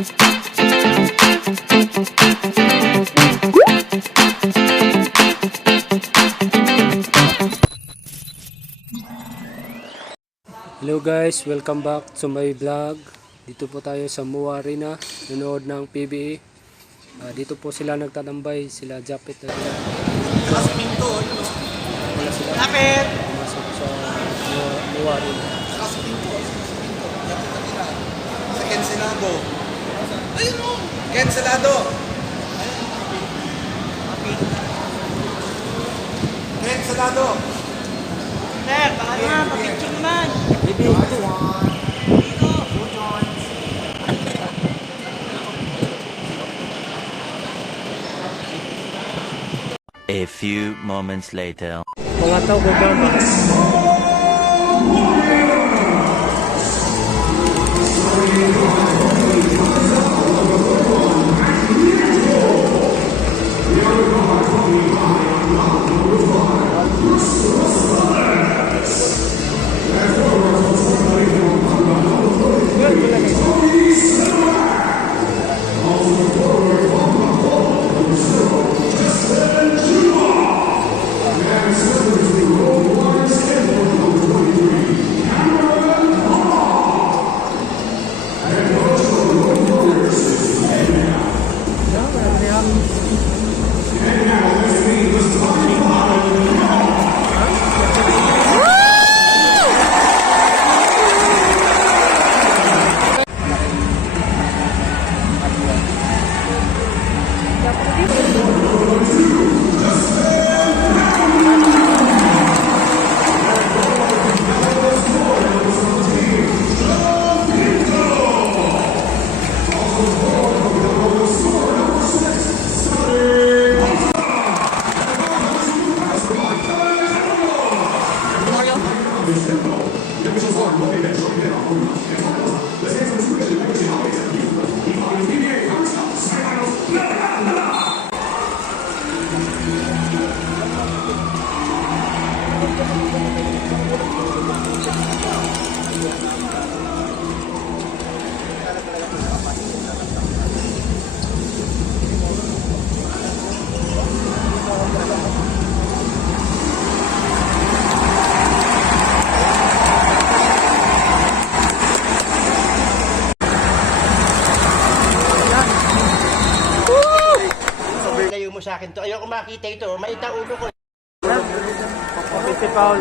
Hello guys, welcome back to my vlog. Dito po tayo sa Mua Arena, nanood ng PBA. Dito po sila nagtatambay, sila Japet at wala sila. Japet! Pumasok sa Mua Arena. Sa Cancelado. Ayun o! Cancelado! Cancelado! Sir, baka na, papicture naman! A few moments later. Mga tao gagama. Sa akin to. Ayoko makita ito. Maita ulo ko. Piti Paul.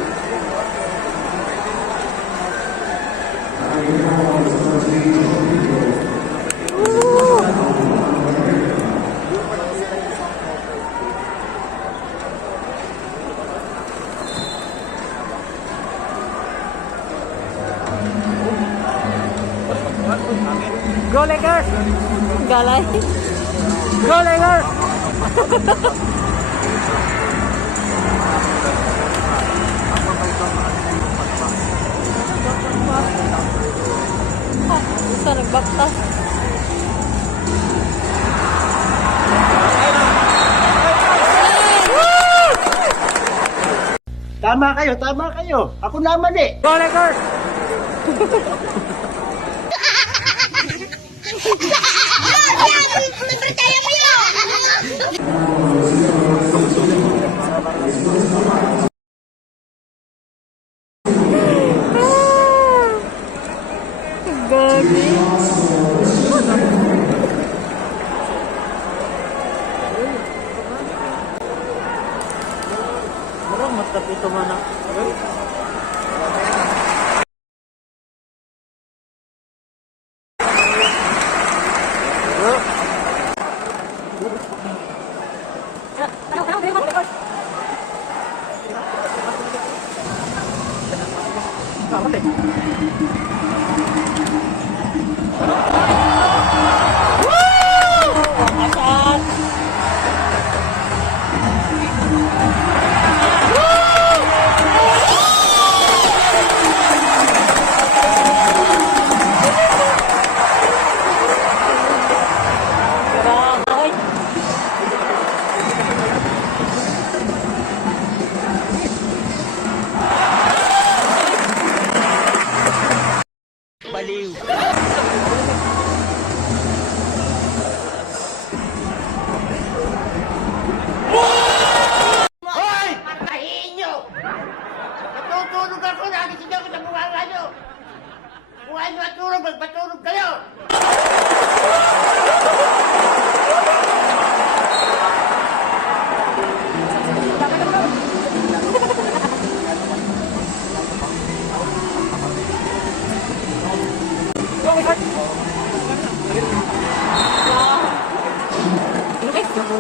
Go Lakers! Galay! Go Lakers! Isa nagbaktas. Tama kayo, tama kayo. Ako naman eh. Go Lakers! Gagi. Marang matapito man.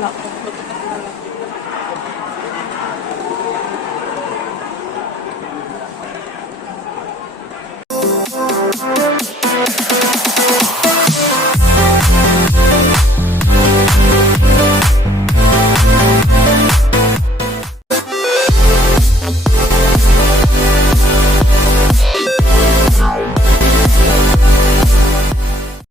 Wala ko.